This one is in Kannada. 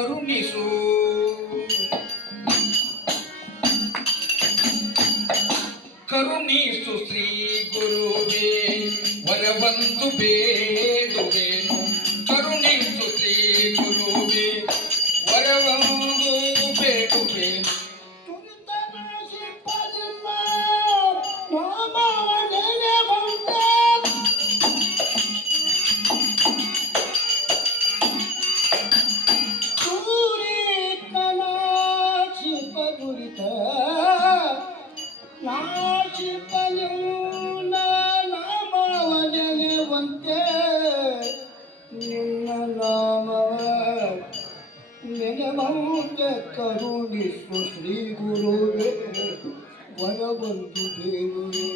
ಕರುಣಿಸು. ಕರುಣಿಸು ಶ್ರೀ ಗುರುವೇ ವರವಂತು ಬೇಡುವೆನು. ಕರುಣಿಸು ಶ್ರೀ ಗುರುವೇ ವರವಂದು ಬೇಡುವೆನು. ಚಿಂತನೆಯು ನಾಮ ಗೆಲುವಂತೆ ನಿನ್ನ ನಾಮವ ನೆನವಂತೆ ಕರುಣಿಸು ಶ್ರೀ ಗುರುವೇ ವರವಂತು ದೇವರೇ.